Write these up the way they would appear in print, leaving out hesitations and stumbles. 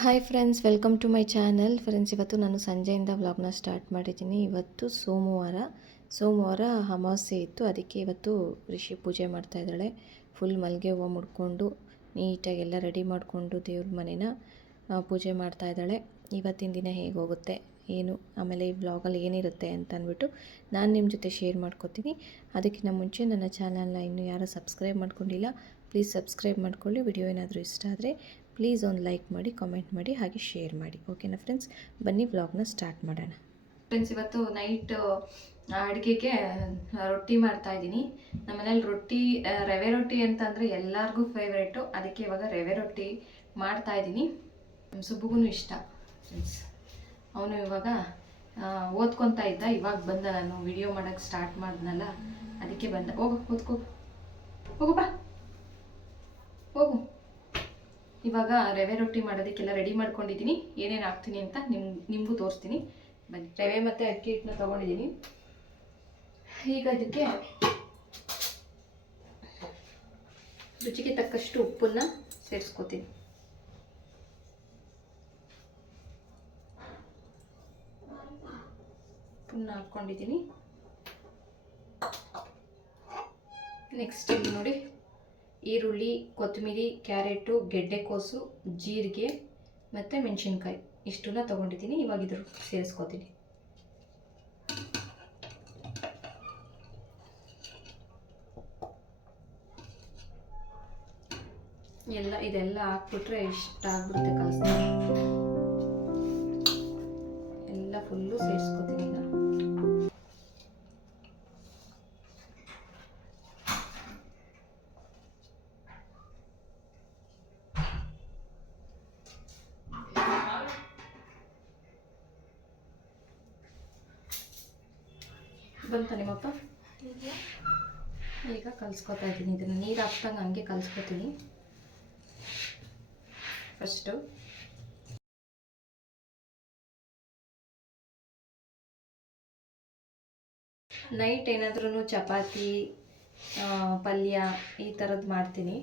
Hi friends, welcome to my channel. Friends, ಇವತ್ತು ನಾನು ಸಂಜೆಯಿಂದ ವ್ಲಾಗ್ನ ಸ್ಟಾರ್ಟ್ ಮಾಡಿದ್ದೀನಿ. ಇವತ್ತು ಸೋಮವಾರ ಅಮಾವಾಸ್ಯೆ ಇತ್ತು. ಅದಕ್ಕೆ ಇವತ್ತು ರಿಷಿ ಪೂಜೆ ಮಾಡ್ತಾ ಇದ್ದಾಳೆ. ಫುಲ್ ಮಲ್ಲಿಗೆ ಹೂವು ಮುಡ್ಕೊಂಡು ನೀಟಾಗಿ ಎಲ್ಲ ರೆಡಿ ಮಾಡಿಕೊಂಡು ದೇವ್ರ ಮನೇನ ಪೂಜೆ ಮಾಡ್ತಾ ಇದ್ದಾಳೆ. ಇವತ್ತಿನ ದಿನ ಹೇಗೆ ಹೋಗುತ್ತೆ ಏನು, ಆಮೇಲೆ ಈ ಬ್ಲಾಗಲ್ಲಿ ಏನಿರುತ್ತೆ ಅಂತ ಅಂದ್ಬಿಟ್ಟು ನಾನು ನಿಮ್ಮ ಜೊತೆ ಶೇರ್ ಮಾಡ್ಕೋತೀನಿ. ಅದಕ್ಕಿಂತ ಮುಂಚೆ ನನ್ನ ಚಾನಲ್ನ ಇನ್ನೂ ಯಾರು ಸಬ್ಸ್ಕ್ರೈಬ್ ಮಾಡ್ಕೊಂಡಿಲ್ಲ, ಪ್ಲೀಸ್ ಸಬ್ಸ್ಕ್ರೈಬ್ ಮಾಡ್ಕೊಳ್ಳಿ. ವಿಡಿಯೋ ಏನಾದರೂ ಇಷ್ಟ ಆದರೆ ಪ್ಲೀಸ್ ಒಂದು ಲೈಕ್ ಮಾಡಿ, ಕಾಮೆಂಟ್ ಮಾಡಿ, ಹಾಗೆ ಶೇರ್ ಮಾಡಿ. ಓಕೆನಾ ಫ್ರೆಂಡ್ಸ್, ಬನ್ನಿ ವ್ಲಾಗ್ನ ಸ್ಟಾರ್ಟ್ ಮಾಡೋಣ. ಫ್ರೆಂಡ್ಸ್, ಇವತ್ತು ನೈಟ್ ಅಡುಗೆಗೆ ರೊಟ್ಟಿ ಮಾಡ್ತಾಯಿದ್ದೀನಿ. ನಮ್ಮ ಮನೇಲಿ ರವೆ ರೊಟ್ಟಿ ಅಂತಂದರೆ ಎಲ್ಲರಿಗೂ ಫೇವ್ರೇಟು. ಅದಕ್ಕೆ ಇವಾಗ ರವೆ ರೊಟ್ಟಿ ಮಾಡ್ತಾಯಿದ್ದೀನಿ. ನಮ್ಮ ಸುಬ್ಬುಗೂ ಇಷ್ಟ. ಫ್ರೆಂಡ್ಸ್, ಅವನು ಇವಾಗ ಓದ್ಕೊತಾ ಇದ್ದ. ಇವಾಗ ಬಂದ, ನಾನು ವಿಡಿಯೋ ಮಾಡೋಕ್ಕೆ ಸ್ಟಾರ್ಟ್ ಮಾಡಿದ್ನಲ್ಲ, ಅದಕ್ಕೆ ಬಂದ. ಹೋಗಪ್ಪ ಹೋಗು. ಇವಾಗ ರವೆ ರೊಟ್ಟಿ ಮಾಡೋದಕ್ಕೆಲ್ಲ ರೆಡಿ ಮಾಡ್ಕೊಂಡಿದ್ದೀನಿ. ಏನೇನು ಹಾಕ್ತೀನಿ ಅಂತ ನಿಮಗೂ ತೋರಿಸ್ತೀನಿ. ಬನ್ನಿ. ರವೆ ಮತ್ತು ಅಕ್ಕಿ ಹಿಟ್ಟನ್ನ ತೊಗೊಂಡಿದ್ದೀನಿ. ಈಗ ಇದಕ್ಕೆ ರುಚಿಗೆ ತಕ್ಕಷ್ಟು ಉಪ್ಪನ್ನು ಸೇರಿಸ್ಕೊತೀನಿ. ಉಪ್ಪನ್ನು ಹಾಕ್ಕೊಂಡಿದ್ದೀನಿ. ನೆಕ್ಸ್ಟ್ ಇಲ್ಲಿ ನೋಡಿ, ಈರುಳ್ಳಿ, ಕೊತ್ತಂಬರಿ, ಕ್ಯಾರೆಟು, ಗೆಡ್ಡೆಕೋಸು, ಜೀರಿಗೆ ಮತ್ತು ಮೆಣಸಿನ್ಕಾಯಿ ಇಷ್ಟನ್ನ ತೊಗೊಂಡಿದ್ದೀನಿ. ಇವಾಗ ಇದ್ರ ಸೇರಿಸ್ಕೊತೀನಿ. ಇದೆಲ್ಲ ಹಾಕ್ಬಿಟ್ರೆ ಇಷ್ಟ ಆಗ್ಬಿಡುತ್ತೆ. ಕಲಸ್ತೀನಿ, ಎಲ್ಲ ಫುಲ್ಲು ಸೇರಿಸ್ಕೊತೀನಿ. ಈಗ ಬಂತ ನಿಮ್ಮಪ್ಪ? ಈಗ ಕಲಿಸ್ಕೊತಾ ಇದ್ದೀನಿ. ಇದನ್ನು ನೀರು ಹಾಕ್ದಂಗೆ ಹಂಗೆ ಕಲಿಸ್ಕೊತೀನಿ. ಫಸ್ಟು ನೈಟ್ ಏನಾದ್ರೂ ಚಪಾತಿ, ಪಲ್ಯ ಈ ಥರದ್ದು ಮಾಡ್ತೀನಿ.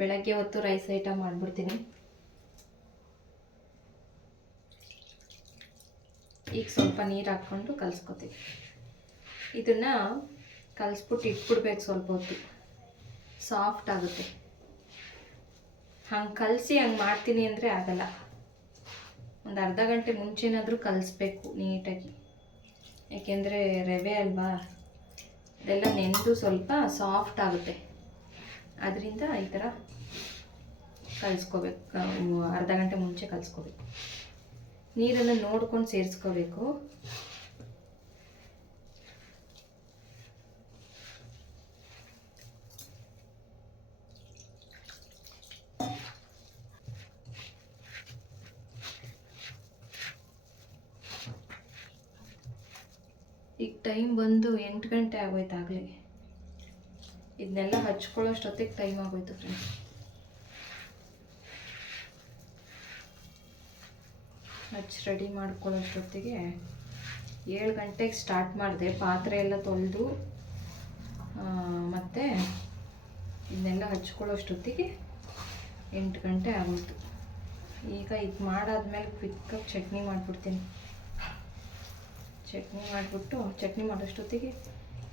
ಬೆಳಗ್ಗೆ ಹೊತ್ತು ರೈಸ್ ಐಟಮ್ ಮಾಡಿಬಿಡ್ತೀನಿ. ಈಗ ಸ್ವಲ್ಪ ನೀರು ಹಾಕ್ಕೊಂಡು ಕಲಿಸ್ಕೊತೀನಿ. ಇದನ್ನು ಕಲಿಸ್ಬಿಟ್ಟು ಇಟ್ಬಿಡ್ಬೇಕು ಸ್ವಲ್ಪ ಹೊತ್ತು, ಸಾಫ್ಟ್ ಆಗುತ್ತೆ. ಹಂಗೆ ಕಲಸಿ ಹಂಗೆ ಮಾಡ್ತೀನಿ ಅಂದರೆ ಆಗಲ್ಲ. ಒಂದು ಅರ್ಧ ಗಂಟೆ ಮುಂಚೆನಾದರೂ ಕಲಿಸ್ಬೇಕು ನೀಟಾಗಿ. ಏಕೆಂದರೆ ರವೆ ಅಲ್ವಾ, ಇದೆಲ್ಲ ನೆನೆದು ಸ್ವಲ್ಪ ಸಾಫ್ಟ್ ಆಗುತ್ತೆ. ಅದರಿಂದ ಈ ಥರ ಕಲಿಸ್ಕೋಬೇಕು. ಅರ್ಧ ಗಂಟೆ ಮುಂಚೆ ಕಲಿಸ್ಕೋಬೇಕು. ನೀರನ್ನು ನೋಡ್ಕೊಂಡು ಸೇರಿಸ್ಕೋಬೇಕು. ಈಗ ಟೈಮ್ ಬಂದು 8 ಗಂಟೆ ಆಗೋಯ್ತು ಆಗಲೇ. ಇದನ್ನೆಲ್ಲ ಹಚ್ಕೊಳ್ಳೋಷ್ಟೊತ್ತಿಗೆ ಟೈಮ್ ಆಗೋಯ್ತು ಫ್ರೆಂಡ್ಸ್. ರೆಡಿ ಮಾಡ್ಕೊಳ್ಳೋಷ್ಟೊತ್ತಿಗೆ 7 ಗಂಟೆಗೆ ಸ್ಟಾರ್ಟ್ ಮಾಡಿದೆ. ಪಾತ್ರೆ ಎಲ್ಲ ತೊಳೆದು ಮತ್ತು ಇದನ್ನೆಲ್ಲ ಹಚ್ಕೊಳ್ಳೋಷ್ಟೊತ್ತಿಗೆ 8 ಗಂಟೆ ಆಗೋಯ್ತು. ಈಗ ಇದು ಮಾಡಾದ್ಮೇಲೆ ಕ್ವಿಕ್ಕಾಗಿ ಚಟ್ನಿ ಮಾಡಿಬಿಡ್ತೀನಿ. ಚಟ್ನಿ ಮಾಡೋಷ್ಟೊತ್ತಿಗೆ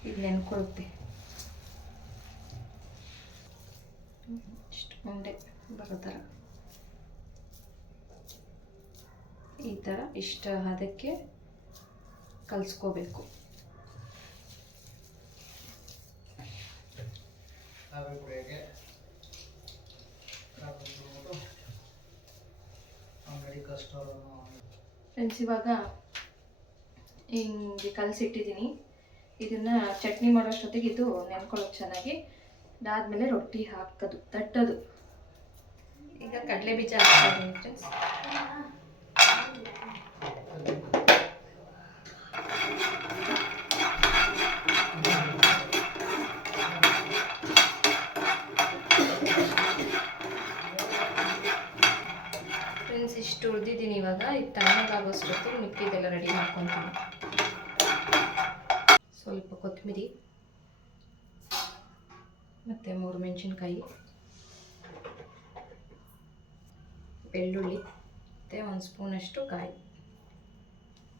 ಇದು ನೆನ್ಕೊಳ್ಳುತ್ತೆ. ಇಷ್ಟು ಉಂಡೆ ಬರೋ ಥರ, ಈ ಥರ ಇಷ್ಟ ಅದಕ್ಕೆ ಕಲಿಸ್ಕೋಬೇಕು. ಫ್ರೆಂಡ್ಸ್, ಇವಾಗ ಹಿಂಗೆ ಕಲಸಿಟ್ಟಿದ್ದೀನಿ. ಇದನ್ನು ಚಟ್ನಿ ಮಾಡೋಷ್ಟೊತ್ತಿಗೆ ಇದು ನೆನ್ಕೊಳ್ಳೋದು ಚೆನ್ನಾಗಿ. ಅದಾದಮೇಲೆ ರೊಟ್ಟಿ ಹಾಕೋದು, ತಟ್ಟೋದು. ಈಗ ಕಡಲೆ ಬೀಜ ಹಾಕ್ತಿದ್ದೀನಿ ಫ್ರೆಂಡ್ಸ್. ಫ್ರೆಂಡ್ಸ್, ಇಷ್ಟು ಉಳಿದಿದ್ದೀನಿ. ಇವಾಗ ಇದು ತಣ್ಣಗಾಗೋಷ್ಟೊತ್ತಿಗೆ ಮಿಕ್ಕಿದೆಲ್ಲ ರೆಡಿ ಮಾಡ್ಕೊತೀನಿ. ಸ್ವಲ್ಪ ಕೊತ್ತಂಬರಿ ಮತ್ತು 3 ಮೆಣಸಿನ್ಕಾಯಿ, ಬೆಳ್ಳುಳ್ಳಿ, ಮತ್ತು 1 ಸ್ಪೂನಷ್ಟು ಕಾಯಿ.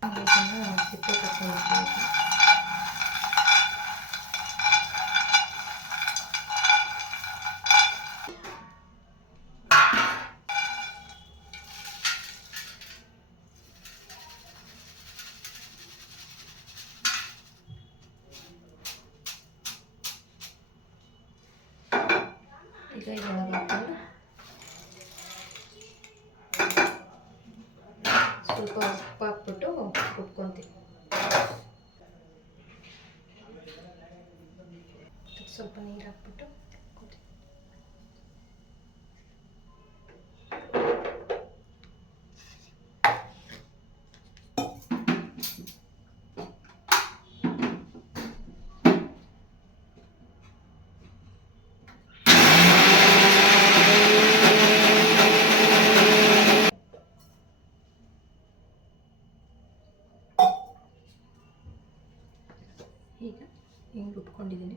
ಇದನ್ನು ಸಿಪ್ಪೆ ತಕ್ಕೊಂಡು ಈಗ ಇದರೊಳಗೆ ಹಾಕ್ಕೊಂಡು ಸ್ವಲ್ಪ ಉಪ್ಪು ಹಾಕ್ಬಿಟ್ಟು ರುಬ್ಕೊತೀನಿ. ಸ್ವಲ್ಪ ನೀರು ಹಾಕ್ಬಿಟ್ಟು ಈಗ ಹಿಂಗೆ ರುಬ್ಕೊಂಡಿದ್ದೀನಿ.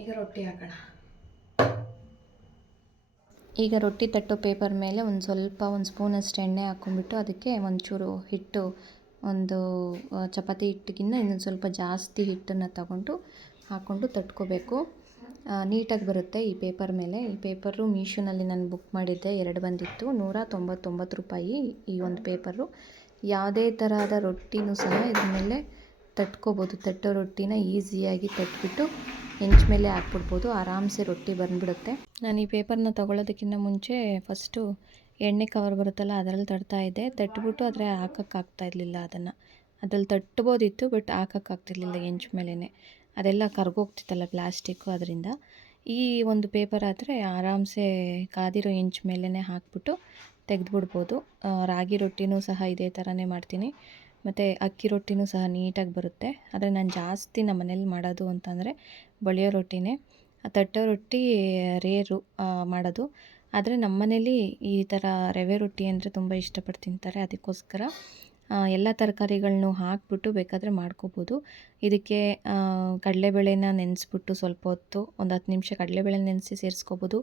ಈಗ ರೊಟ್ಟಿ ಹಾಕೋಣ. ಈಗ ರೊಟ್ಟಿ ತಟ್ಟೋ ಪೇಪರ್ ಮೇಲೆ ಒಂದು ಸ್ಪೂನಷ್ಟು ಎಣ್ಣೆ ಹಾಕ್ಕೊಂಡ್ಬಿಟ್ಟು ಅದಕ್ಕೆ ಒಂಚೂರು ಹಿಟ್ಟು, ಒಂದು ಚಪಾತಿ ಹಿಟ್ಟಿಗಿನ್ನ ಇನ್ನೊಂದು ಸ್ವಲ್ಪ ಜಾಸ್ತಿ ಹಿಟ್ಟನ್ನು ತಗೊಂಡು ಹಾಕ್ಕೊಂಡು ತಟ್ಕೋಬೇಕು. ನೀಟಾಗಿ ಬರುತ್ತೆ ಈ ಪೇಪರ್ ಮೇಲೆ. ಈ ಪೇಪರು ಮೀಶೋನಲ್ಲಿ ನಾನು ಬುಕ್ ಮಾಡಿದ್ದೆ, 2 ಬಂದಿತ್ತು. 199 ರೂಪಾಯಿ ಈ ಒಂದು ಪೇಪರು. ಯಾವುದೇ ತರಹದ ರೊಟ್ಟಿನೂ ಸಹ ಇದ್ರ ಮೇಲೆ ತಟ್ಕೋಬೋದು. ತಟ್ಟೋ ರೊಟ್ಟಿನ ಈಸಿಯಾಗಿ ತಟ್ಬಿಟ್ಟು ಹೆಂಚ ಮೇಲೆ ಹಾಕ್ಬಿಡ್ಬೋದು, ಆರಾಮ್ಸೆ ರೊಟ್ಟಿ ಬಂದುಬಿಡುತ್ತೆ. ನಾನು ಈ ಪೇಪರ್ನ ತೊಗೊಳ್ಳೋದಕ್ಕಿಂತ ಮುಂಚೆ ಫಸ್ಟು ಎಣ್ಣೆ ಕವರ್ ಬರುತ್ತಲ್ಲ ಅದರಲ್ಲಿ ತಟ್ತಾಯಿದ್ದೆ. ತಟ್ಬಿಟ್ಟು ಆದರೆ ಹಾಕೋಕ್ಕಾಗ್ತಾಯಿರಲಿಲ್ಲ ಅದನ್ನು. ಅದ್ರಲ್ಲಿ ತಟ್ಬೋದಿತ್ತು, ಬಟ್ ಹಾಕೋಕ್ಕಾಗ್ತಿರ್ಲಿಲ್ಲ ಹೆಂಚ ಮೇಲೇ. ಅದೆಲ್ಲ ಕರ್ಗೋಗ್ತಿತ್ತಲ್ಲ ಪ್ಲಾಸ್ಟಿಕ್ಕು, ಅದರಿಂದ. ಈ ಒಂದು ಪೇಪರ್ ಆದರೆ ಆರಾಮ್ಸೆ ಕಾದಿರೋ ಹೆಂಚ ಮೇಲೇ ಹಾಕ್ಬಿಟ್ಟು ತೆಗೆದುಬಿಡ್ಬೋದು. ರಾಗಿ ರೊಟ್ಟಿನೂ ಸಹ ಇದೇ ಥರನೇ ಮಾಡ್ತೀನಿ, ಮತ್ತು ಅಕ್ಕಿ ರೊಟ್ಟಿನೂ ಸಹ ನೀಟಾಗಿ ಬರುತ್ತೆ. ಆದರೆ ನಾನು ಜಾಸ್ತಿ ನಮ್ಮ ಮನೇಲಿ ಮಾಡೋದು ಅಂತಂದರೆ ಬಳಿಯೋ ರೊಟ್ಟಿನೇ. ತಟ್ಟೋ ರೊಟ್ಟಿ ರೇರು ಮಾಡೋದು. ಆದರೆ ನಮ್ಮ ಮನೇಲಿ ಈ ಥರ ರವೆ ರೊಟ್ಟಿ ಅಂದರೆ ತುಂಬ ಇಷ್ಟಪಟ್ಟು ತಿಂತಾರೆ. ಅದಕ್ಕೋಸ್ಕರ ಎಲ್ಲ ತರಕಾರಿಗಳನ್ನೂ ಹಾಕ್ಬಿಟ್ಟು ಬೇಕಾದರೆ ಮಾಡ್ಕೋಬೋದು. ಇದಕ್ಕೆ ಕಡಲೆಬೇಳೆನ ನೆನೆಸ್ಬಿಟ್ಟು ಸ್ವಲ್ಪ ಹೊತ್ತು ಒಂದು 10 ನಿಮಿಷ ಕಡಲೆಬೇಳೆ ನೆನೆಸಿ ಸೇರಿಸ್ಕೋಬೋದು.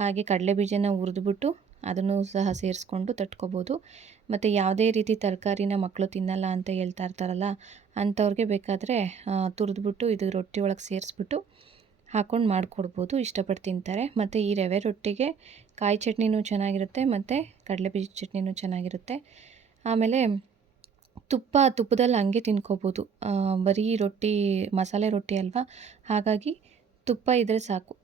ಹಾಗೆ ಕಡಲೆಬೀಜನ ಹುರಿದ್ಬಿಟ್ಟು ಅದನ್ನು ಸಹ ಸೇರಿಸ್ಕೊಂಡು ತಟ್ಕೋಬೋದು. ಮತ್ತು ಯಾವುದೇ ರೀತಿ ತರಕಾರಿನ ಮಕ್ಕಳು ತಿನ್ನಲ್ಲ ಅಂತ ಹೇಳ್ತಾ ಇರ್ತಾರಲ್ಲ, ಅಂಥವ್ರಿಗೆ ಬೇಕಾದರೆ ತುರಿದ್ಬಿಟ್ಟು ಇದು ರೊಟ್ಟಿ ಒಳಗೆ ಸೇರಿಸ್ಬಿಟ್ಟು ಹಾಕ್ಕೊಂಡು ಮಾಡಿಕೊಡ್ಬೋದು, ಇಷ್ಟಪಟ್ಟು ತಿಂತಾರೆ. ಮತ್ತು ಈ ರವೆ ರೊಟ್ಟಿಗೆ ಕಾಯಿ ಚಟ್ನಿನೂ ಚೆನ್ನಾಗಿರುತ್ತೆ, ಮತ್ತು ಕಡಲೆಬೀಜ ಚಟ್ನಿನೂ ಚೆನ್ನಾಗಿರುತ್ತೆ. ಆಮೇಲೆ ತುಪ್ಪದಲ್ಲಿ ಹಂಗೆ ತಿನ್ಕೋಬೋದು. ಬರೀ ರೊಟ್ಟಿ ಮಸಾಲೆ ರೊಟ್ಟಿ ಅಲ್ವಾ, ಹಾಗಾಗಿ ತುಪ್ಪ ಇದ್ದರೆ ಸಾಕು,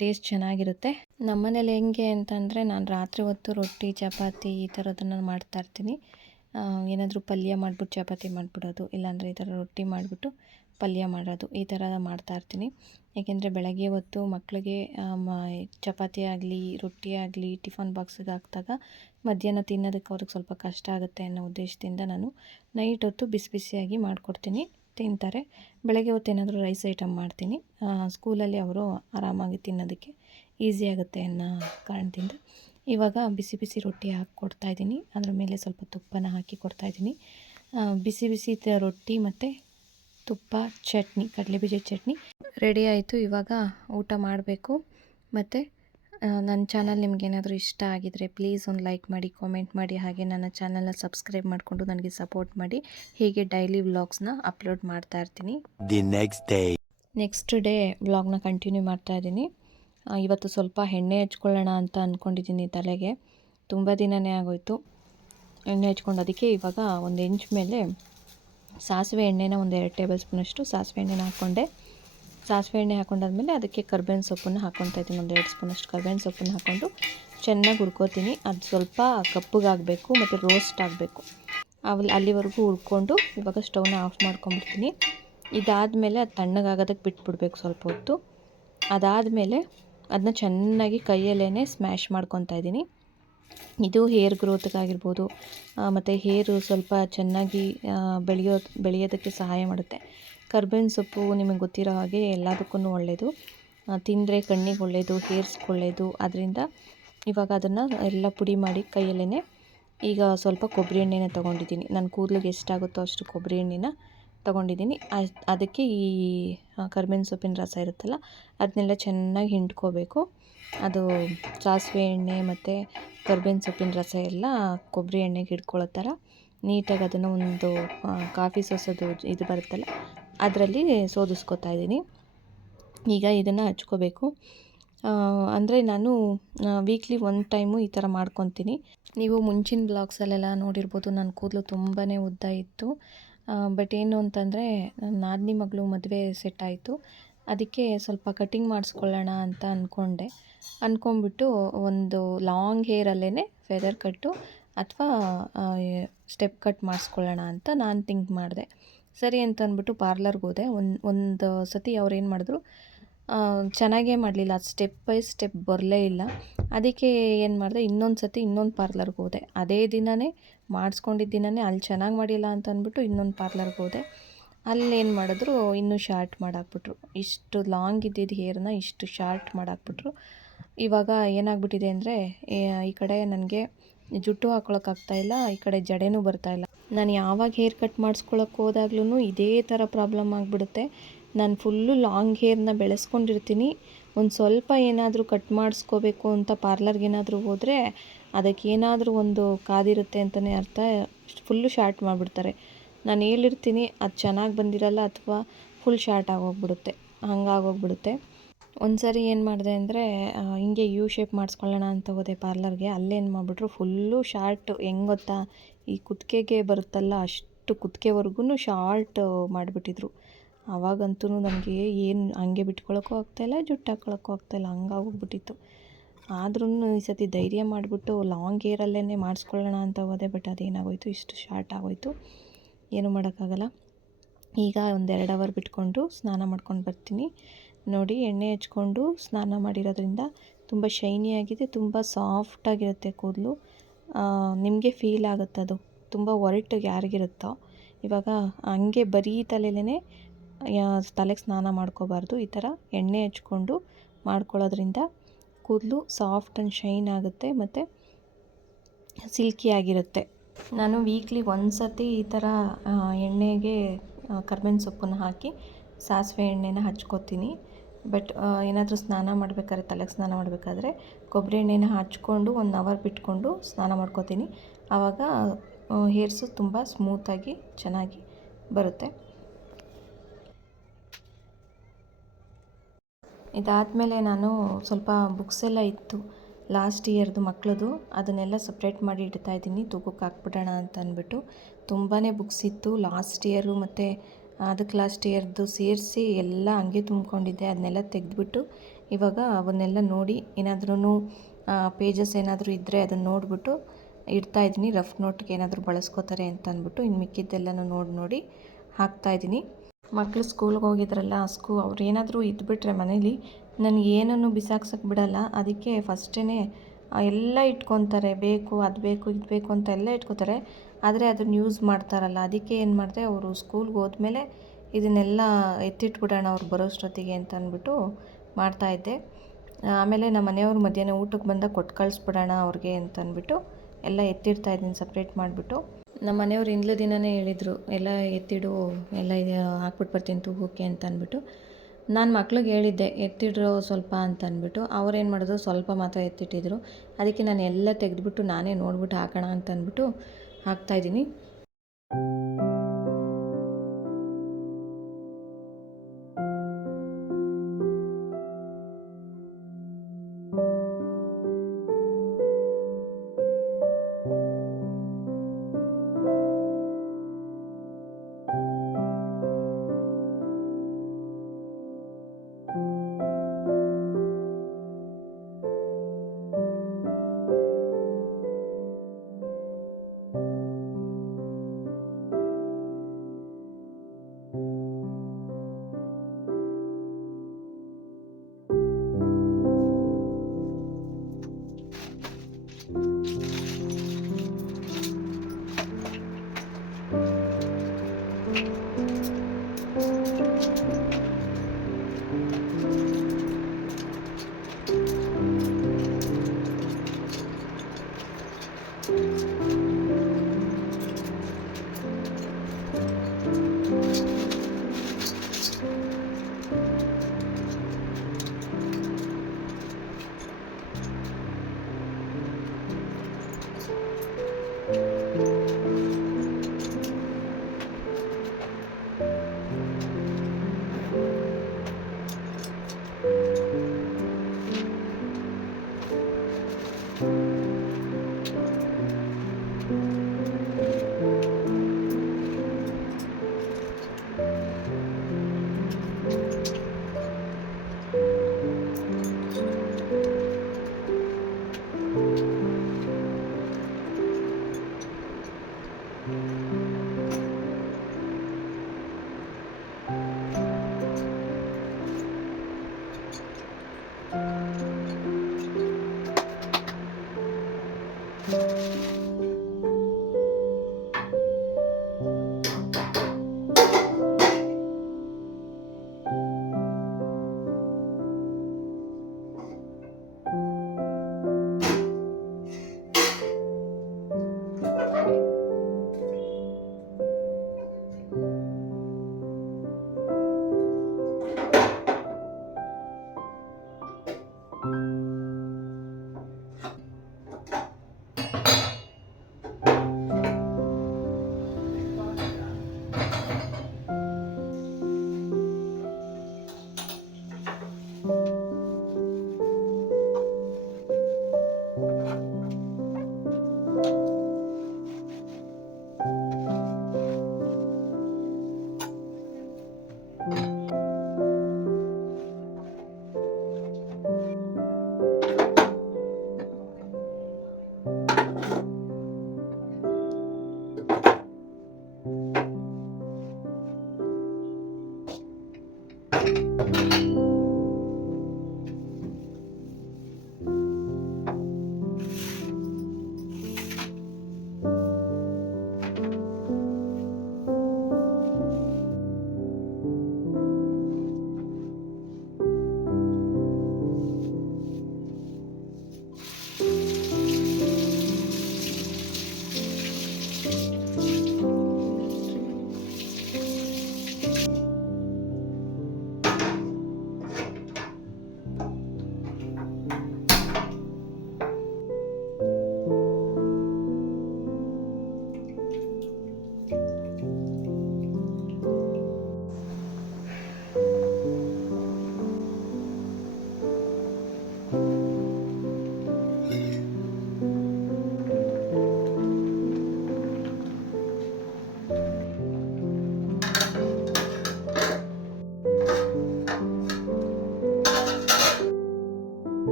ಟೇಸ್ಟ್ ಚೆನ್ನಾಗಿರುತ್ತೆ. ನಮ್ಮನೇಲಿ ಹೆಂಗೆ ಅಂತಂದರೆ, ನಾನು ರಾತ್ರಿ ಹೊತ್ತು ರೊಟ್ಟಿ ಚಪಾತಿ ಈ ಥರದನ್ನು ಮಾಡ್ತಾಯಿರ್ತೀನಿ. ಏನಾದರೂ ಪಲ್ಯ ಮಾಡಿಬಿಟ್ಟು ಚಪಾತಿ ಮಾಡಿಬಿಡೋದು, ಇಲ್ಲಾಂದರೆ ಈ ಥರ ರೊಟ್ಟಿ ಮಾಡಿಬಿಟ್ಟು ಪಲ್ಯ ಮಾಡೋದು, ಈ ಥರ ಮಾಡ್ತಾಯಿರ್ತೀನಿ. ಏಕೆಂದರೆ ಬೆಳಗ್ಗೆ ಹೊತ್ತು ಮಕ್ಕಳಿಗೆ ಚಪಾತಿ ಆಗಲಿ ರೊಟ್ಟಿ ಆಗಲಿ ಟಿಫನ್ ಬಾಕ್ಸಿಗೆ ಹಾಕಿದಾಗ ಮಧ್ಯಾಹ್ನ ತಿನ್ನೋದಕ್ಕೆ ಅವ್ರಿಗೆ ಸ್ವಲ್ಪ ಕಷ್ಟ ಆಗುತ್ತೆ ಅನ್ನೋ ಉದ್ದೇಶದಿಂದ ನಾನು ನೈಟ್ ಹೊತ್ತು ಬಿಸಿ ಬಿಸಿಯಾಗಿ ಮಾಡಿಕೊಡ್ತೀನಿ, ತಿಂತಾರೆ. ಬೆಳಗ್ಗೆ ಹೊತ್ತು ಏನಾದರೂ ರೈಸ್ ಐಟಮ್ ಮಾಡ್ತೀನಿ. ಸ್ಕೂಲಲ್ಲಿ ಅವರು ಆರಾಮಾಗಿ ತಿನ್ನೋದಕ್ಕೆ ಈಸಿ ಆಗುತ್ತೆ ಅನ್ನೋ ಕಾರಣದಿಂದ ಇವಾಗ ಬಿಸಿ ಬಿಸಿ ರೊಟ್ಟಿ ಹಾಕಿ ಕೊಡ್ತಾಯಿದ್ದೀನಿ. ಅದರ ಮೇಲೆ ಸ್ವಲ್ಪ ತುಪ್ಪನ ಹಾಕಿ ಕೊಡ್ತಾಯಿದ್ದೀನಿ. ಬಿಸಿ ಬಿಸಿ ರೊಟ್ಟಿ ಮತ್ತು ತುಪ್ಪ, ಚಟ್ನಿ, ಕಡಲೆಬೀಜ ಚಟ್ನಿ ರೆಡಿ ಆಯಿತು. ಇವಾಗ ಊಟ ಮಾಡಬೇಕು. ಮತ್ತು ನನ್ನ ಚಾನಲ್ ನಿಮಗೇನಾದರೂ ಇಷ್ಟ ಆಗಿದರೆ ಪ್ಲೀಸ್ ಒಂದು ಲೈಕ್ ಮಾಡಿ, ಕಾಮೆಂಟ್ ಮಾಡಿ, ಹಾಗೆ ನನ್ನ ಚಾನಲ್ನ ಸಬ್ಸ್ಕ್ರೈಬ್ ಮಾಡಿಕೊಂಡು ನನಗೆ ಸಪೋರ್ಟ್ ಮಾಡಿ. ಹೀಗೆ ಡೈಲಿ ವ್ಲಾಗ್ಸ್ನ ಅಪ್ಲೋಡ್ ಮಾಡ್ತಾ ಇರ್ತೀನಿ. ನೆಕ್ಸ್ಟ್ ಡೇ ವ್ಲಾಗ್ನ ಕಂಟಿನ್ಯೂ ಮಾಡ್ತಾಯಿದ್ದೀನಿ. ಇವತ್ತು ಸ್ವಲ್ಪ ಎಣ್ಣೆ ಹಚ್ಕೊಳ್ಳೋಣ ಅಂತ ಅಂದ್ಕೊಂಡಿದ್ದೀನಿ ತಲೆಗೆ. ತುಂಬ ದಿನವೇ ಆಗೋಯ್ತು ಎಣ್ಣೆ ಹಚ್ಕೊಂಡು. ಅದಕ್ಕೆ ಇವಾಗ ಒಂದು ಹೆಂಚ ಮೇಲೆ ಸಾಸಿವೆ ಎಣ್ಣೆನ ಒಂದು 2 ಟೇಬಲ್ ಸ್ಪೂನಷ್ಟು ಸಾಸಿವೆ ಎಣ್ಣೆನ ಹಾಕ್ಕೊಂಡೆ. ಸಾಸಿವೆ ಎಣ್ಣೆ ಹಾಕ್ಕೊಂಡಾದ್ಮೇಲೆ ಅದಕ್ಕೆ ಕರ್ಬೇವಿನ ಸೊಪ್ಪನ್ನು ಹಾಕ್ಕೊತಾ ಇದ್ದೀನಿ. ಒಂದು 2 ಸ್ಪೂನಷ್ಟು ಕರ್ಬೇವಿನ ಸೊಪ್ಪನ್ನು ಹಾಕ್ಕೊಂಡು ಚೆನ್ನಾಗಿ ಹುರ್ಕೋತೀನಿ. ಅದು ಸ್ವಲ್ಪ ಕಪ್ಪಗಾಗಬೇಕು ಮತ್ತು ರೋಸ್ಟ್ ಆಗಬೇಕು. ಅಲ್ಲಿವರೆಗೂ ಹುರ್ಕೊಂಡು ಇವಾಗ ಸ್ಟವ್ನ ಆಫ್ ಮಾಡ್ಕೊಂಬಿಡ್ತೀನಿ. ಇದಾದಮೇಲೆ ಅದು ತಣ್ಣಗಾಗೋದಕ್ಕೆ ಬಿಟ್ಬಿಡ್ಬೇಕು ಸ್ವಲ್ಪ ಹೊತ್ತು. ಅದಾದಮೇಲೆ ಅದನ್ನ ಚೆನ್ನಾಗಿ ಕೈಯಲ್ಲೇ ಸ್ಮ್ಯಾಶ್ ಮಾಡ್ಕೊತಾ ಇದ್ದೀನಿ. ಇದು ಹೇರ್ ಗ್ರೋತ್ಗಾಗಿರ್ಬೋದು, ಮತ್ತು ಹೇರು ಸ್ವಲ್ಪ ಚೆನ್ನಾಗಿ ಬೆಳೆಯೋದಕ್ಕೆ ಸಹಾಯ ಮಾಡುತ್ತೆ. ಕರ್ಬೇವಿನ ಸೊಪ್ಪು ನಿಮಗೆ ಗೊತ್ತಿರೋ ಹಾಗೆ ಎಲ್ಲದಕ್ಕೂ ಒಳ್ಳೆಯದು, ತಿಂದರೆ ಕಣ್ಣಿಗೆ ಒಳ್ಳೆಯದು, ಹೇರ್ಸ್ಗೆ ಒಳ್ಳೆಯದು. ಅದರಿಂದ ಇವಾಗ ಅದನ್ನು ಎಲ್ಲ ಪುಡಿ ಮಾಡಿ ಕೈಯಲ್ಲೇ ಈಗ ಸ್ವಲ್ಪ ಕೊಬ್ಬರಿ ಎಣ್ಣೆನ ತೊಗೊಂಡಿದ್ದೀನಿ. ನನ್ನ ಕೂದಲಿಗೆ ಎಷ್ಟಾಗುತ್ತೋ ಅಷ್ಟು ಕೊಬ್ಬರಿ ಎಣ್ಣೆನ ತೊಗೊಂಡಿದ್ದೀನಿ. ಅದಕ್ಕೆ ಈ ಕರ್ಬೇವಿನ ಸೊಪ್ಪಿನ ರಸ ಇರುತ್ತಲ್ಲ ಅದನ್ನೆಲ್ಲ ಚೆನ್ನಾಗಿ ಹಿಂಡ್ಕೋಬೇಕು. ಅದು ಸಾಸಿವೆ ಎಣ್ಣೆ ಮತ್ತು ಕರ್ಬೇವಿನ ಸೊಪ್ಪಿನ ರಸ ಎಲ್ಲ ಕೊಬ್ಬರಿ ಎಣ್ಣೆಗೆ ಹಿಡ್ಕೊಳ್ಳೋ ಥರ ನೀಟಾಗಿ ಅದನ್ನು ಒಂದು ಕಾಫಿ ಸೋಸೋದು ಇದು ಬರುತ್ತಲ್ಲ ಅದರಲ್ಲಿ ಸೋದಿಸ್ಕೊತಾ ಇದ್ದೀನಿ. ಈಗ ಇದನ್ನು ಹಚ್ಕೋಬೇಕು. ಅಂದರೆ ನಾನು ವೀಕ್ಲಿ 1 ಟೈಮು ಈ ಥರ ಮಾಡ್ಕೊತೀನಿ. ನೀವು ಮುಂಚಿನ ಬ್ಲಾಗ್ಸಲ್ಲೆಲ್ಲ ನೋಡಿರ್ಬೋದು, ನನ್ನ ಕೂದಲು ತುಂಬಾ ಉದ್ದ ಇತ್ತು. ಬಟ್ ಏನು ಅಂತಂದರೆ ನನ್ನ ನಾದಿನಿ ಮಗಳು ಮದುವೆ ಸೆಟ್ ಆಯಿತು. ಅದಕ್ಕೆ ಸ್ವಲ್ಪ ಕಟಿಂಗ್ ಮಾಡಿಸ್ಕೊಳ್ಳೋಣ ಅಂತ ಅಂದ್ಕೊಂಬಿಟ್ಟು ಒಂದು ಲಾಂಗ್ ಹೇರಲ್ಲೇ ಫೆದರ್ ಕಟ್ಟು ಅಥವಾ ಸ್ಟೆಪ್ ಕಟ್ ಮಾಡಿಸ್ಕೊಳ್ಳೋಣ ಅಂತ ನಾನು ಥಿಂಕ್ ಮಾಡಿದೆ. ಸರಿ ಅಂತ ಅಂದ್ಬಿಟ್ಟು ಪಾರ್ಲರ್ಗೆ ಹೋದೆ. ಒಂದು ಸತಿ ಅವ್ರು ಏನು ಮಾಡಿದ್ರು, ಚೆನ್ನಾಗೇ ಮಾಡಲಿಲ್ಲ, ಅದು ಸ್ಟೆಪ್ ಬೈ ಸ್ಟೆಪ್ ಬರಲೇ ಇಲ್ಲ. ಅದಕ್ಕೆ ಏನು ಮಾಡಿದೆ, ಇನ್ನೊಂದು ಸತಿ ಇನ್ನೊಂದು ಪಾರ್ಲರ್ಗೆ ಹೋದೆ. ಅದೇ ದಿನವೇ ಮಾಡಿಸ್ಕೊಂಡಿದ್ದ ದಿನವೇ ಅಲ್ಲಿ ಚೆನ್ನಾಗಿ ಮಾಡಿಲ್ಲ ಅಂತ ಅಂದ್ಬಿಟ್ಟು ಇನ್ನೊಂದು ಪಾರ್ಲರ್ಗೆ ಹೋದೆ. ಅಲ್ಲೇನು ಮಾಡಿದ್ರು, ಇನ್ನೂ ಶಾರ್ಟ್ ಮಾಡಾಕ್ಬಿಟ್ರು. ಇಷ್ಟು ಲಾಂಗ್ ಇದ್ದಿದ್ದು ಹೇರ್ನ ಇಷ್ಟು ಶಾರ್ಟ್ ಮಾಡಾಕ್ಬಿಟ್ರು. ಇವಾಗ ಏನಾಗ್ಬಿಟ್ಟಿದೆ ಅಂದರೆ, ಈ ಕಡೆ ನನಗೆ ಜುಟ್ಟು ಹಾಕ್ಕೊಳಕ್ಕಾಗ್ತಾಯಿಲ್ಲ, ಈ ಕಡೆ ಜಡೆನೂ ಬರ್ತಾಯಿಲ್ಲ. ನಾನು ಯಾವಾಗ ಹೇರ್ ಕಟ್ ಮಾಡಿಸ್ಕೊಳಕ್ಕೆ ಹೋದಾಗ್ಲೂ ಇದೇ ಥರ ಪ್ರಾಬ್ಲಮ್ ಆಗಿಬಿಡುತ್ತೆ. ನಾನು ಫುಲ್ಲು ಲಾಂಗ್ ಹೇರ್ನ ಬೆಳೆಸ್ಕೊಂಡಿರ್ತೀನಿ. ಒಂದು ಸ್ವಲ್ಪ ಏನಾದರೂ ಕಟ್ ಮಾಡಿಸ್ಕೋಬೇಕು ಅಂತ ಪಾರ್ಲರ್ಗೆ ಏನಾದರೂ ಹೋದರೆ ಅದಕ್ಕೇನಾದರೂ ಒಂದು ಕಾದಿರುತ್ತೆ ಅಂತಲೇ ಅರ್ಥ. ಫುಲ್ಲು ಶಾರ್ಟ್ ಮಾಡಿಬಿಡ್ತಾರೆ. ನಾನು ಹೇಳಿರ್ತೀನಿ, ಅದು ಚೆನ್ನಾಗಿ ಬಂದಿರಲ್ಲ ಅಥವಾ ಫುಲ್ ಶಾರ್ಟ್ ಆಗೋಗ್ಬಿಡುತ್ತೆ, ಹಂಗಾಗೋಗ್ಬಿಡುತ್ತೆ. ಒಂದು ಸರಿ ಏನು ಮಾಡಿದೆ ಅಂದರೆ, ಹಿಂಗೆ ಯು ಶೇಪ್ ಮಾಡಿಸ್ಕೊಳ್ಳೋಣ ಅಂತ ಹೋದೆ ಪಾರ್ಲರ್ಗೆ. ಅಲ್ಲೇನು ಮಾಡಿಬಿಟ್ರು, ಫುಲ್ಲು ಶಾರ್ಟ್. ಹೆಂಗೆ ಗೊತ್ತಾ, ಈ ಕುತ್ತಿಗೆಗೆ ಬರುತ್ತಲ್ಲ ಅಷ್ಟು ಕುತ್ತಿಗೆವರೆಗೂ ಶಾರ್ಟ್ ಮಾಡಿಬಿಟ್ಟಿದ್ರು. ಆವಾಗಂತೂ ನನಗೆ ಏನು ಹಂಗೆ ಬಿಟ್ಕೊಳ್ಳೋಕ್ಕೂ ಆಗ್ತಾಯಿಲ್ಲ, ಜುಟ್ಟು ಹಾಕ್ಕೊಳ್ಳೋಕ್ಕೂ ಆಗ್ತಾಯಿಲ್ಲ, ಹಂಗಾಗೋಗ್ಬಿಟ್ಟಿತ್ತು. ಆದ್ರೂ ಈ ಸತಿ ಧೈರ್ಯ ಮಾಡಿಬಿಟ್ಟು ಲಾಂಗ್ ಹೇರಲ್ಲೇ ಮಾಡಿಸ್ಕೊಳ್ಳೋಣ ಅಂತ ಹೋದೆ. ಬಟ್ ಅದೇನಾಗೋಯ್ತು, ಇಷ್ಟು ಶಾರ್ಟ್ ಆಗೋಯ್ತು. ಏನೂ ಮಾಡೋಕ್ಕಾಗಲ್ಲ. ಈಗ ಒಂದು 2 ಅವರ್ ಬಿಟ್ಕೊಂಡು ಸ್ನಾನ ಮಾಡ್ಕೊಂಡು ಬರ್ತೀನಿ. ನೋಡಿ, ಎಣ್ಣೆ ಹಚ್ಕೊಂಡು ಸ್ನಾನ ಮಾಡಿರೋದ್ರಿಂದ ತುಂಬ ಶೈನಿಯಾಗಿದೆ, ತುಂಬ ಸಾಫ್ಟಾಗಿರುತ್ತೆ ಕೂದಲು. ನಿಮಗೆ ಫೀಲ್ ಆಗುತ್ತೆ ಅದು ತುಂಬ ಒರಟಾಗಿ ಯಾರಿಗಿರುತ್ತೋ. ಇವಾಗ ಹಂಗೆ ಬರೀ ತಲೆಲೇ ತಲೆಗೆ ಸ್ನಾನ ಮಾಡ್ಕೋಬಾರ್ದು. ಈ ಥರ ಎಣ್ಣೆ ಹಚ್ಕೊಂಡು ಮಾಡ್ಕೊಳ್ಳೋದ್ರಿಂದ ಕೂದಲು ಸಾಫ್ಟ್ ಆ್ಯಂಡ್ ಶೈನ್ ಆಗುತ್ತೆ ಮತ್ತು ಸಿಲ್ಕಿಯಾಗಿರುತ್ತೆ. ನಾನು ವೀಕ್ಲಿ 1 ಸತಿ ಈ ಥರ ಎಣ್ಣೆಗೆ ಕರ್ಬೇವಿನ ಸೊಪ್ಪನ್ನು ಹಾಕಿ ಸಾಸಿವೆ ಎಣ್ಣೆನ ಹಚ್ಕೋತೀನಿ. ಬಟ್ ಏನಾದರೂ ಸ್ನಾನ ಮಾಡಬೇಕಾದ್ರೆ, ತಲೆಗೆ ಸ್ನಾನ ಮಾಡಬೇಕಾದ್ರೆ ಕೊಬ್ಬರಿ ಎಣ್ಣೆನ ಹಚ್ಕೊಂಡು 1 ಅವರ್ ಬಿಟ್ಕೊಂಡು ಸ್ನಾನ ಮಾಡ್ಕೋತೀನಿ. ಆವಾಗ ಹೇರ್ಸು ತುಂಬ ಸ್ಮೂತಾಗಿ ಚೆನ್ನಾಗಿ ಬರುತ್ತೆ. ಇದಾದಮೇಲೆ ನಾನು ಸ್ವಲ್ಪ ಬುಕ್ಸ್ ಎಲ್ಲ ಇತ್ತು ಲಾಸ್ಟ್ ಇಯರ್ದು ಮಕ್ಕಳದು, ಅದನ್ನೆಲ್ಲ ಸಪ್ರೇಟ್ ಮಾಡಿ ಇಡ್ತಾಯಿದ್ದೀನಿ, ತೂಕಕ್ಕೆ ಹಾಕ್ಬಿಡೋಣ ಅಂತ ಅಂದ್ಬಿಟ್ಟು. ತುಂಬಾ ಬುಕ್ಸ್ ಇತ್ತು ಲಾಸ್ಟ್ ಇಯರು ಮತ್ತು ಅದಕ್ಕೆ ಲಾಸ್ಟ್ ಇಯರ್ದು ಸೇರಿಸಿ ಎಲ್ಲ ಹಂಗೆ ತುಂಬಿಕೊಂಡಿದ್ದೆ. ಅದನ್ನೆಲ್ಲ ತೆಗೆದ್ಬಿಟ್ಟು ಇವಾಗ ಅವನ್ನೆಲ್ಲ ನೋಡಿ, ಏನಾದ್ರೂ ಪೇಜಸ್ ಏನಾದರೂ ಇದ್ದರೆ ಅದನ್ನು ನೋಡಿಬಿಟ್ಟು ಇಡ್ತಾಯಿದ್ದೀನಿ. ರಫ್ ನೋಟ್ಗೆ ಏನಾದರೂ ಬಳಸ್ಕೋತಾರೆ ಅಂತ ಅಂದ್ಬಿಟ್ಟು ಇನ್ನು ಮಿಕ್ಕಿದ್ದೆಲ್ಲನೂ ನೋಡಿ ಹಾಕ್ತಾಯಿದ್ದೀನಿ. ಮಕ್ಕಳು ಸ್ಕೂಲ್ಗೆ ಹೋಗಿದ್ರಲ್ಲ, ಅವ್ರು ಏನಾದರೂ ಇದ್ಬಿಟ್ರೆ ಮನೇಲಿ ನನಗೇನನ್ನು ಬಿಸಾಕ್ಸೋಕ್ಕೆ ಬಿಡಲ್ಲ. ಅದಕ್ಕೆ ಫಸ್ಟೇ ಎಲ್ಲ ಇಟ್ಕೊತಾರೆ, ಬೇಕು ಅದು ಬೇಕು ಇದು ಬೇಕು ಅಂತ ಎಲ್ಲ ಇಟ್ಕೊತಾರೆ. ಆದರೆ ಅದನ್ನು ಯೂಸ್ ಮಾಡ್ತಾರಲ್ಲ, ಅದಕ್ಕೆ ಏನು ಮಾಡಿದೆ, ಅವರು ಸ್ಕೂಲ್ಗೆ ಹೋದ್ಮೇಲೆ ಇದನ್ನೆಲ್ಲ ಎತ್ತಿಟ್ಬಿಡೋಣ ಅವ್ರು ಬರೋಷ್ಟೊತ್ತಿಗೆ ಅಂತ ಅಂದ್ಬಿಟ್ಟು ಮಾಡ್ತಾಯಿದ್ದೆ. ಆಮೇಲೆ ನಮ್ಮ ಮನೆಯವ್ರು ಮಧ್ಯಾಹ್ನ ಊಟಕ್ಕೆ ಬಂದಾಗ ಕೊಟ್ಟು ಕಳಿಸ್ಬಿಡೋಣ ಅವ್ರಿಗೆ ಅಂತ ಅಂದ್ಬಿಟ್ಟು ಎಲ್ಲ ಎತ್ತಿಡ್ತಾಯಿದ್ದೀನಿ ಸಪ್ರೇಟ್ ಮಾಡಿಬಿಟ್ಟು. ನಮ್ಮ ಮನೆಯವ್ರು ಹಿಂದ್ಲ ದಿನವೇ ಹೇಳಿದರು, ಎಲ್ಲ ಎತ್ತಿಡು, ಎಲ್ಲ ಇದೆ ಹಾಕ್ಬಿಟ್ಟು ಬರ್ತೀನಿ ತೂಗಕ್ಕೆ ಅಂತ ಅಂದ್ಬಿಟ್ಟು. ನಾನು ಮಕ್ಳಿಗೆ ಹೇಳಿದ್ದೆ ಎತ್ತಿಡ್ರೋ ಸ್ವಲ್ಪ ಅಂತ ಅಂದ್ಬಿಟ್ಟು. ಅವ್ರೇನು ಮಾಡಿದ್ರು, ಸ್ವಲ್ಪ ಮಾತ್ರ ಎತ್ತಿಟ್ಟಿದ್ರು. ಅದಕ್ಕೆ ನಾನು ಎಲ್ಲ ತೆಗೆದ್ಬಿಟ್ಟು ನಾನೇ ನೋಡ್ಬಿಟ್ಟು ಹಾಕೋಣ ಅಂತ ಅಂದ್ಬಿಟ್ಟು ಹಾಕ್ತಾಯಿದ್ದೀನಿ.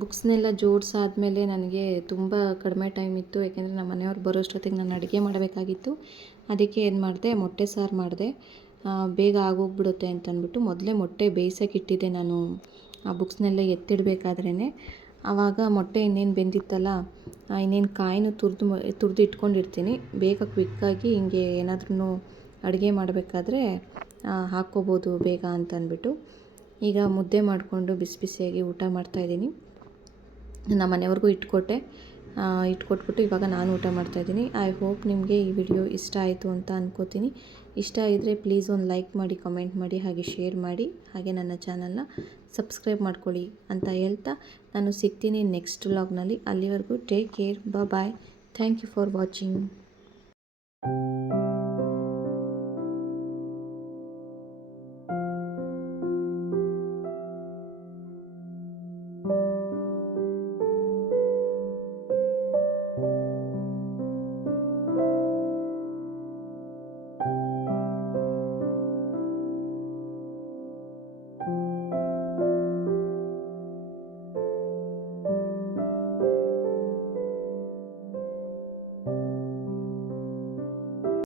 ಬುಕ್ಸ್ನೆಲ್ಲ ಜೋಡಿಸಾದ್ಮೇಲೆ ನನಗೆ ತುಂಬ ಕಡಿಮೆ ಟೈಮ್ ಇತ್ತು. ಯಾಕೆಂದರೆ ನಮ್ಮ ಮನೆಯವ್ರು ಬರೋಷ್ಟೊತ್ತಿಗೆ ನಾನು ಅಡುಗೆ ಮಾಡಬೇಕಾಗಿತ್ತು. ಅದಕ್ಕೆ ಏನು ಮಾಡಿದೆ, ಮೊಟ್ಟೆ ಸಾರು ಮಾಡಿದೆ. ಬೇಗ ಆಗೋಗ್ಬಿಡುತ್ತೆ ಅಂತಂದ್ಬಿಟ್ಟು ಮೊದಲೇ ಮೊಟ್ಟೆ ಬೇಯಿಸೋಕ್ಕಿಟ್ಟಿದ್ದೆ ನಾನು ಆ ಬುಕ್ಸ್ನೆಲ್ಲ ಎತ್ತಿಡಬೇಕಾದ್ರೇ. ಆವಾಗ ಮೊಟ್ಟೆ ಇನ್ನೇನು ಬೆಂದಿತ್ತಲ್ಲ, ಇನ್ನೇನು ಕಾಯಿನೂ ತುರಿದು ಇಟ್ಕೊಂಡಿರ್ತೀನಿ. ಬೇಗ ಕ್ವಿಕ್ಕಾಗಿ ಹಿಂಗೆ ಏನಾದ್ರೂ ಅಡುಗೆ ಮಾಡಬೇಕಾದ್ರೆ ಹಾಕ್ಕೋಬೋದು ಬೇಗ ಅಂತಂದ್ಬಿಟ್ಟು. ಈಗ ಮುದ್ದೆ ಮಾಡಿಕೊಂಡು ಬಿಸಿ ಬಿಸಿಯಾಗಿ ಊಟ ಮಾಡ್ತಾಯಿದ್ದೀನಿ. ನಮ್ಮ ಮನೆಯವ್ರಿಗೂ ಇಟ್ಕೊಟ್ಬಿಟ್ಟು ಇವಾಗ ನಾನು ಊಟ ಮಾಡ್ತಾಯಿದ್ದೀನಿ. ಐ ಹೋಪ್ ನಿಮಗೆ ಈ ವಿಡಿಯೋ ಇಷ್ಟ ಆಯಿತು ಅಂತ ಅಂದ್ಕೋತೀನಿ. ಇಷ್ಟ ಆಗಿದ್ರೆ ಪ್ಲೀಸ್ ಒಂದು ಲೈಕ್ ಮಾಡಿ, ಕಮೆಂಟ್ ಮಾಡಿ, ಹಾಗೆ ಶೇರ್ ಮಾಡಿ, ಹಾಗೆ ನನ್ನ ಚಾನಲ್ನ ಸಬ್ಸ್ಕ್ರೈಬ್ ಮಾಡ್ಕೊಳ್ಳಿ ಅಂತ ಹೇಳ್ತಾ ನಾನು ಸಿಗ್ತೀನಿ ನೆಕ್ಸ್ಟ್ ವ್ಲಾಗ್ನಲ್ಲಿ. ಅಲ್ಲಿವರೆಗೂ take care, bye. Thank you for watching.